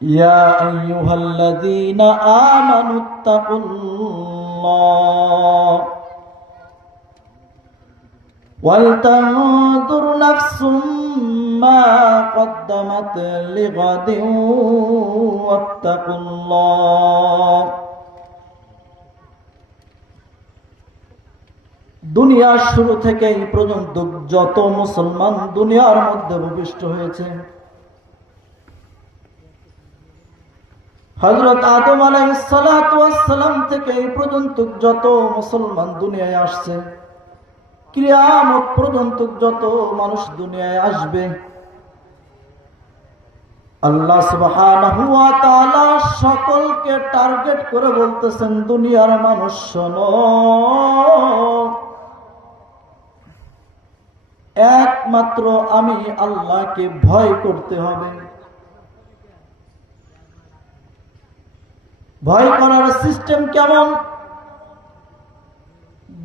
يا أيها الذين آمنوا اتقوا الله ولتنظر نفس ما قدمت لغد واتقوا الله দুনিয়ার শুরু থেকে এই পর্যন্ত যত মুসলমান দুনিয়ার মধ্যে ভূমিষ্ঠ হয়েছে, হযরত আদম আলাইহিস সালাতু ওয়াস সালাম থেকে এই পর্যন্ত যত মুসলমান দুনিয়ায় আসছে, কিয়ামত পর্যন্ত যত মানুষ দুনিয়ায় আসবে, আল্লাহ সুবহানাহু ওয়া তাআলা সকলকে টার্গেট করে বলতেছেন, দুনিয়ার মানুষ শোনো, একমাত্র আমি আল্লাহকে ভয় করতে হবে। ভয় করার সিস্টেম কেমন?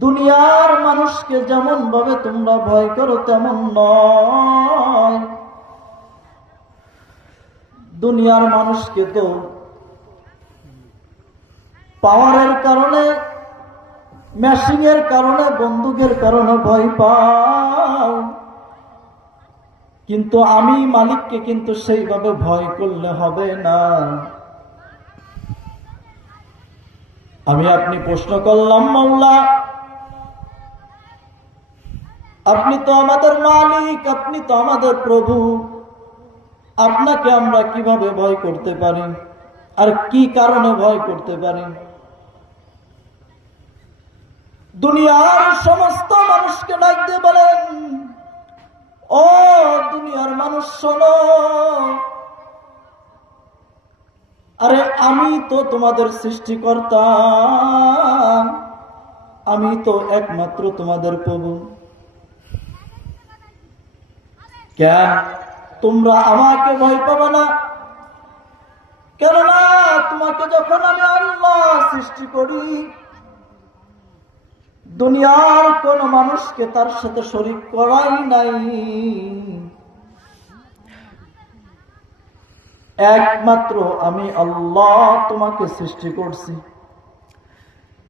দুনিয়ার মানুষকে যেমন ভাবে তোমরা ভয় করো তেমন নয়। দুনিয়ার মানুষকে তো পাওয়ারের কারণে, মেশিনের কারণে, বন্দুকের কারণে ভয় পাও, কিন্তু আমি মালিককে কিন্তু সেইভাবে ভয় করলে হবে না। আমি আপনি প্রশ্ন করলাম, মাওলা আপনি তো আমাদের মালিক, আপনি তো আমাদের প্রভু, আপনাকে আমরা কিভাবে ভয় করতে পারি আর কি কারণে ভয় করতে পারি? দুনিয়ার সমস্ত মানুষকে ডাক দিয়ে বলেন, ও দুনিয়ার মানুষ শোনো, আরে আমি তো তোমাদের সৃষ্টিকর্তা, আমি তো একমাত্র তোমাদের প্রভু। কেন তোমরা আমাকে ভয় পাবে না? কেননা তোমাকে যখন আমি আল্লাহ সৃষ্টি করি, দুনিয়ার কোন মানুষকে তার সাথে শরীক করাই নাই, একমাত্র আমি আল্লাহ তোমাকে সৃষ্টি করছি।